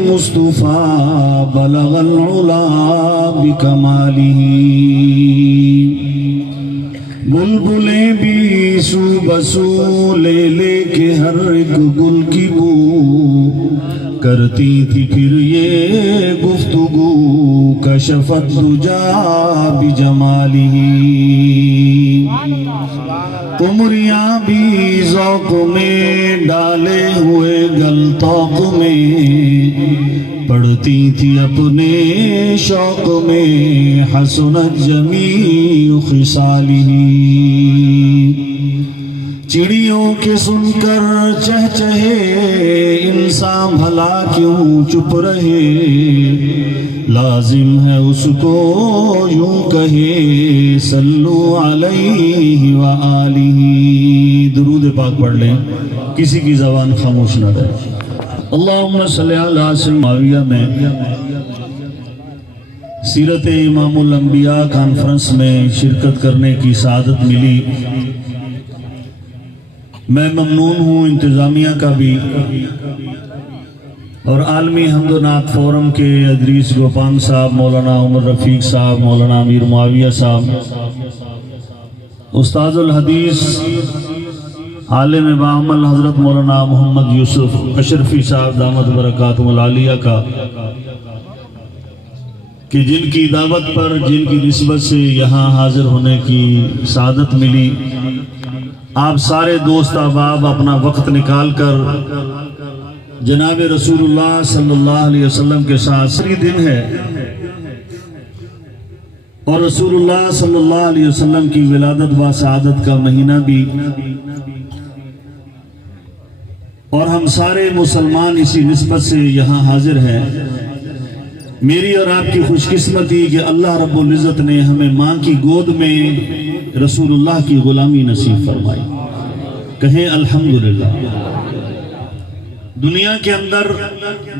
مصطفیٰ بلغ العلا بکمالہ، بلبلیں بھی سو بسو لے لے کے ہر ایک گل کی بو کرتی تھی پھر یہ گفتگو، کشفت دجا بجمالہ، قمریاں بھی ذوق میں ڈالے ہوئے گلطاق میں پڑھتی تھی اپنے شوق میں، حسنت جمیع خصالہ، چڑیوں کے سن کر چہچہے انسان بھلا کیوں چپ رہے، لازم ہے اس کو یوں کہے صلو علیہ وآلہ۔ درود پاک پڑھ لیں، کسی کی زبان خاموش نہ رہے۔ اللہم صلی اللہ علیہ معاویہ میں سیرت امام الانبیاء کانفرنس میں شرکت کرنے کی سعادت ملی۔ میں ممنون ہوں انتظامیہ کا بھی اور عالمی حمد و نعت فورم کے ادریس گوپان صاحب، مولانا عمر رفیق صاحب، مولانا امیر معاویہ صاحب، استاذ الحدیث عالم باعمل حضرت مولانا محمد یوسف اشرفی صاحب دامت برکاتہم العالیہ کا، کہ جن کی دعوت پر، جن کی نسبت سے یہاں حاضر ہونے کی سعادت ملی۔ آپ سارے دوست احباب اپنا وقت نکال کر جناب رسول اللہ صلی اللہ علیہ وسلم کے ساتھ سری دن ہے، اور رسول اللہ صلی اللہ علیہ وسلم کی ولادت و سعادت کا مہینہ بھی، اور ہم سارے مسلمان اسی نسبت سے یہاں حاضر ہیں۔ میری اور آپ کی خوش قسمتی کہ اللہ رب العزت نے ہمیں ماں کی گود میں رسول اللہ کی غلامی نصیب فرمائی، کہیں الحمدللہ۔ دنیا کے اندر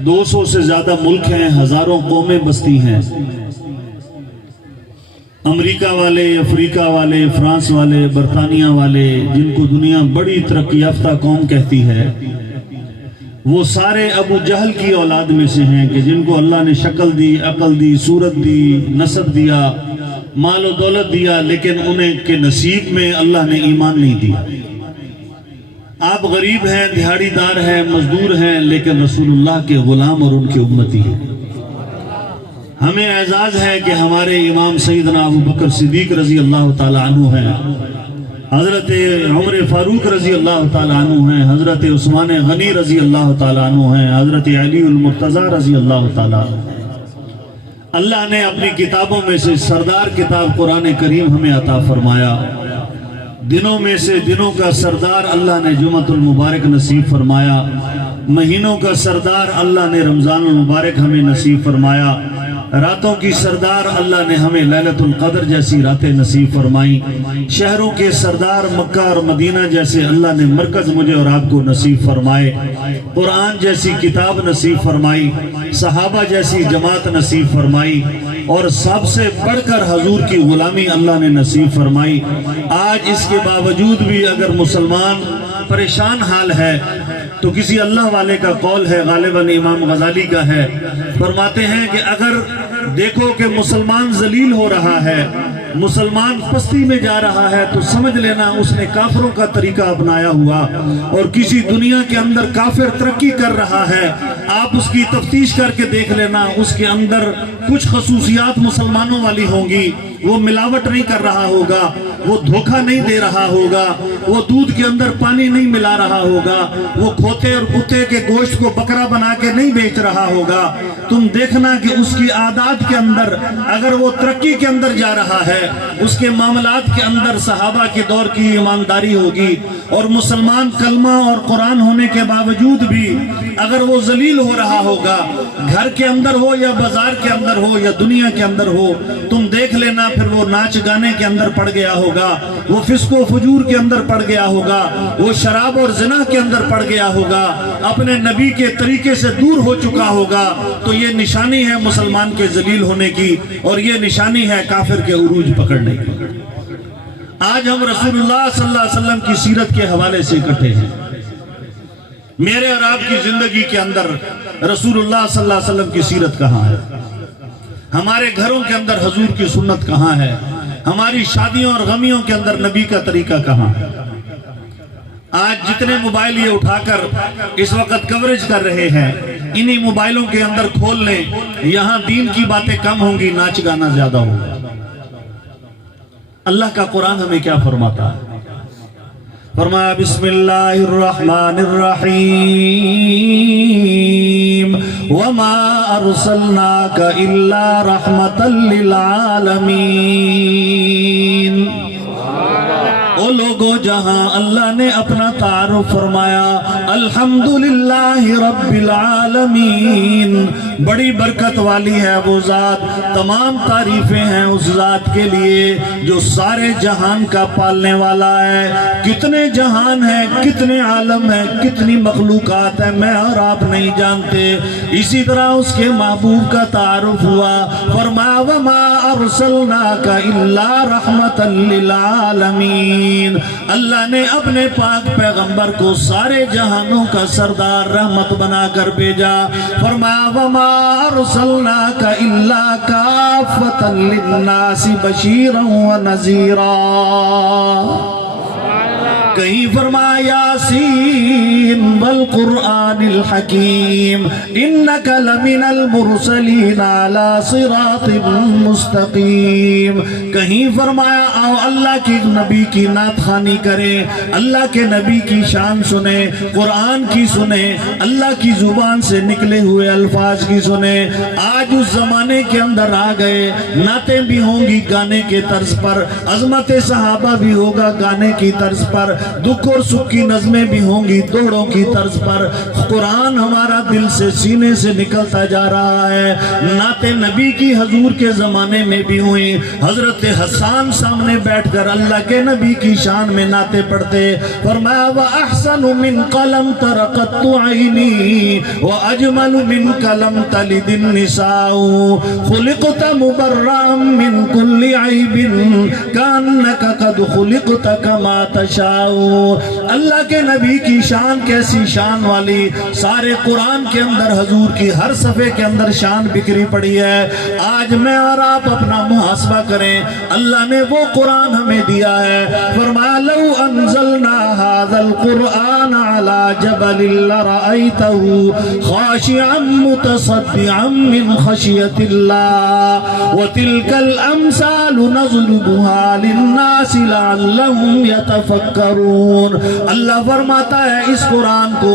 200 سے زیادہ ملک ہیں، ہزاروں قومیں بستی ہیں، امریکہ والے، افریقہ والے، فرانس والے، برطانیہ والے، جن کو دنیا بڑی ترقی یافتہ قوم کہتی ہے، وہ سارے ابو جہل کی اولاد میں سے ہیں، کہ جن کو اللہ نے شکل دی، عقل دی، صورت دی، نسب دیا، مال و دولت دیا، لیکن انہیں کے نصیب میں اللہ نے ایمان نہیں دیا۔ آپ غریب ہیں، دہاڑی دار ہیں، مزدور ہیں، لیکن رسول اللہ کے غلام اور ان کی امتی ہیں۔ ہمیں اعزاز ہے کہ ہمارے امام سیدنا ابو بکر صدیق رضی اللہ تعالی عنہ ہیں، حضرت عمر فاروق رضی اللہ تعالی عنہ ہیں، حضرت عثمان غنی رضی اللہ تعالی عنہ ہیں، حضرت علی المرتضی رضی اللہ تعالی عنہ۔ اللہ نے اپنی کتابوں میں سے سردار کتاب قرآن کریم ہمیں عطا فرمایا۔ دنوں میں سے دنوں کا سردار اللہ نے جمعۃ المبارک نصیب فرمایا، مہینوں کا سردار اللہ نے رمضان المبارک ہمیں نصیب فرمایا، راتوں کی سردار اللہ نے ہمیں لیلۃ القدر جیسی راتیں نصیب فرمائی، شہروں کے سردار مکہ اور مدینہ جیسے اللہ نے مرکز مجھے اور آپ کو نصیب فرمائے، قرآن جیسی کتاب نصیب فرمائی، صحابہ جیسی جماعت نصیب فرمائی، اور سب سے بڑھ کر حضور کی غلامی اللہ نے نصیب فرمائی۔ آج اس کے باوجود بھی اگر مسلمان پریشان حال ہے تو کسی اللہ والے کا قول ہے، غالباً امام غزالی کا ہے، فرماتے ہیں کہ اگر دیکھو کہ مسلمان ذلیل ہو رہا ہے، مسلمان پستی میں جا رہا ہے، تو سمجھ لینا اس نے کافروں کا طریقہ اپنایا ہوا، اور کسی دنیا کے اندر کافر ترقی کر رہا ہے، آپ اس کی تفتیش کر کے دیکھ لینا، اس کے اندر کچھ خصوصیات مسلمانوں والی ہوں گی، وہ ملاوٹ نہیں کر رہا ہوگا، وہ دھوکہ نہیں دے رہا ہوگا، وہ دودھ کے اندر پانی نہیں ملا رہا ہوگا، وہ کھوتے اور کتے کے گوشت کو بکرا بنا کے نہیں بیچ رہا ہوگا۔ تم دیکھنا کہ اس کی عادات کے اندر اگر وہ ترقی کے اندر جا رہا ہے، اس کے معاملات کے اندر صحابہ کے دور کی ایمانداری ہوگی، اور مسلمان کلمہ اور قرآن ہونے کے باوجود بھی اگر وہ ذلیل ہو رہا ہوگا، گھر کے اندر ہو یا بازار کے اندر ہو یا دنیا کے اندر ہو، تم دیکھ لینا پھر وہ ناچ گانے کے اندر پڑ گیا ہوگا، وہ فسق و فجور کے اندر پڑ گیا ہوگا، وہ شراب اور زنا کے اندر پڑ گیا ہوگا، اپنے نبی کے طریقے سے دور ہو چکا ہوگا۔ تو یہ نشانی ہے مسلمان کے ذلیل ہونے کی، اور یہ نشانی ہے کافر کے عروج پکڑنے کی۔ آج ہم رسول اللہ صلی اللہ علیہ وسلم کی سیرت کے حوالے سے اکٹھے ہیں۔ میرے اور آپ کی زندگی کے اندر رسول اللہ صلی اللہ علیہ وسلم کی سیرت کہاں ہے؟ ہمارے گھروں کے اندر حضور کی سنت کہاں ہے؟ ہماری شادیوں اور غمیوں کے اندر نبی کا طریقہ کہاں ہے؟ آج جتنے موبائل یہ اٹھا کر اس وقت کوریج کر رہے ہیں، انہی موبائلوں کے اندر کھول لیں، یہاں دین کی باتیں کم ہوں گی، ناچ گانا زیادہ ہوگا۔ اللہ کا قرآن ہمیں کیا فرماتا ہے؟ فرمایا بسم اللہ الرحمن الرحیم وما ارسلناک الا رحمتا للعالمین۔ او لوگو جہاں اللہ نے اپنا تعارف فرمایا الحمدللہ رب العالمین، بڑی برکت والی ہے وہ ذات، تمام تعریفیں ہیں اس ذات کے لیے جو سارے جہان کا پالنے والا ہے۔ کتنے جہان ہیں، کتنے عالم ہیں، کتنی مخلوقات ہیں، میں اور آپ نہیں جانتے۔ اسی طرح اس کے محبوب کا تعارف ہوا، فرمایا وما ارسلناک الا رحمتا للعالمین۔ اللہ نے اپنے پاک پیغمبر کو سارے جہانوں کا سردار رحمت بنا کر بھیجا۔ فرمایا وما ارسلناک الا کافتا للناس بشیرا ونذیرا۔ کہیں فرمایا یاسین والقرآن الحکیم انک لمن المرسلین علی صراط مستقیم۔ کہیں فرمایا آؤ اللہ کی نبی کی نعت خوانی کریں، اللہ کے نبی کی شان سنیں، قرآن کی سنیں، اللہ کی زبان سے نکلے ہوئے الفاظ کی سنیں۔ آج اس زمانے کے اندر آ گئے، نعتیں بھی ہوں گی گانے کے طرز پر، عظمت صحابہ بھی ہوگا گانے کی طرز پر، دکھ اور سکھ کی نظمیں بھی ہوں گی دوڑوں کی طرز پر۔ قرآن ہمارا دل سے سینے سے نکلتا جا رہا ہے۔ نعت نبی کی حضور کے زمانے میں بھی ہوئی، حضرت حسان سامنے بیٹھ کر اللہ کے نبی کی شان میں نعتیں پڑھتے۔ فرمایا وَأَحْسَنُ مِنْ قَلَمْ تَرَقَتُ عَيْنِي وَأَجْمَلُ مِنْ قَلَمْ تَلِدِ النِّسَاءُ خُلِقْتَ مُبَرَّأً مِنْ كُلِّ عَيْبٍ كَأَنَّكَ قَدْ خُلِقْتَ كَمَا تَشَاءُ۔ اللہ کے نبی کی شان کیسی شان والی، سارے قرآن کے اندر حضور کی ہر صفحے کے اندر شان بکھری پڑی ہے۔ آج میں اور آپ اپنا محاسبہ کریں، اللہ نے وہ قرآن ہمیں دیا ہے، فرمایا لو انزلنا هذا القرآن على جبل لرأيته خاشعا متصدعا من خشية الله وتلك الأمثال نضربها للناس لعلهم يتفكرون۔ اللہ فرماتا ہے اس قرآن کو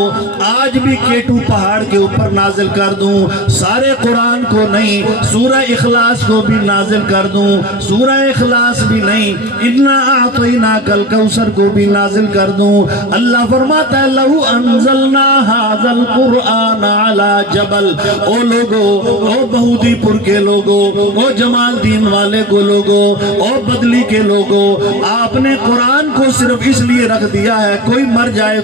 آج بھی کیٹو پہاڑ کے اوپر نازل کر دوں، سارے قرآن کو نہیں، سورہ اخلاص کو بھی نازل کر دوں، سورہ اخلاص بھی نہیں، انا اعطیناک الکوثر کو بھی نازل کر دوں۔ اللہ فرماتا ہے لو انزلنا ھذا القرآن علی جبل، او لوگو، او بہودی پور کے لوگو، او جمال دین والے کو لوگو، او بدلی کے لوگو، آپ نے قرآن کو صرف اس لیے رکھ دیا ہے کوئی مر جائے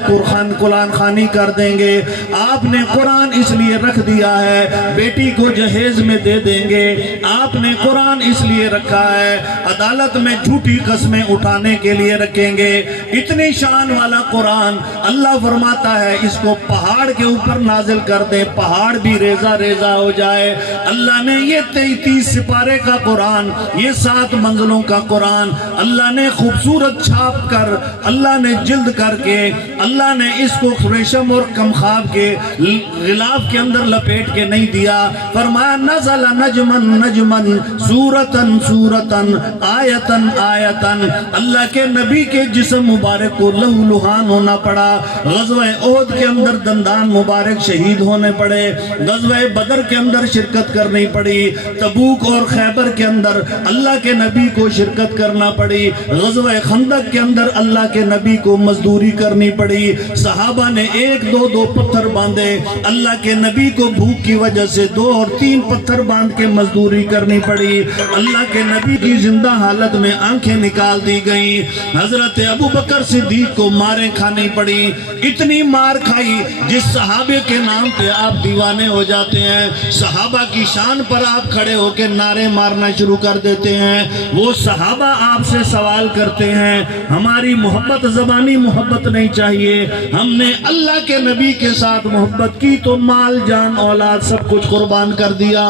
قرآن خوانی کر دیں گے، آپ نے قرآن اس لیے رکھ دیا ہے بیٹی کو جہیز میں دے دیں گے، آپ نے قرآن اس لیے رکھا ہے عدالت میں جھوٹی قسمیں اٹھانے کے لیے رکھیں گے۔ اتنی شان والا قرآن اللہ فرماتا ہے اس کو پہاڑ کے اوپر نازل کر دے، پہاڑ بھی ریزہ ریزہ ہو جائے۔ اللہ نے یہ 33 سپارے کا قرآن، یہ 7 منزلوں کا قرآن اللہ نے خوبصورت چھاپ کر، اللہ نے جلد کر کے، اللہ نے اس کو ریشم اور کمخاب کے غلاف کے اندر لپیٹ کے نہیں دیا۔ فرمایا نزل نجمن نجمن سورتن سورتن آیتن آیتن۔ اللہ کے نبی کے جسم مبارک کو لہو لہان ہونا پڑا، غزوہ احد کے اندر دندان مبارک شہید ہونے پڑے، غزوہ بدر کے اندر شرکت کرنی پڑی، تبوک اور خیبر کے اندر اللہ کے نبی کو شرکت کرنا پڑی، غزوہ خندق کے اندر اللہ کے نبی کو مزدوری کرنی پڑی، صحابہ نے 1-2 پتھر باندھے، اللہ کے نبی کو بھوک کی وجہ سے 2 اور 3 پتھر باندھ کے مزدوری کرنی پڑی، اللہ کے نبی کی زندہ حالت میں آنکھیں نکال دی گئیں، حضرت ابو بکر صدیق کو ماریں کھانی پڑی، اتنی مار کھائی جس صحابے کے نام پہ آپ دیوانے ہو جاتے ہیں، صحابہ کی شان پر آپ کھڑے ہو کے نعرے مارنا شروع کر دیتے ہیں، وہ صحابہ آپ سے سوال کرتے ہیں، ہماری محبت زبانی محبت محبت نہیں چاہیے. ہم نے اللہ کے نبی کے ساتھ محبت کی تو مال جان اولاد سب کچھ قربان کر دیا.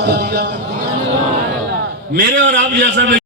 میرے اور آپ جیسا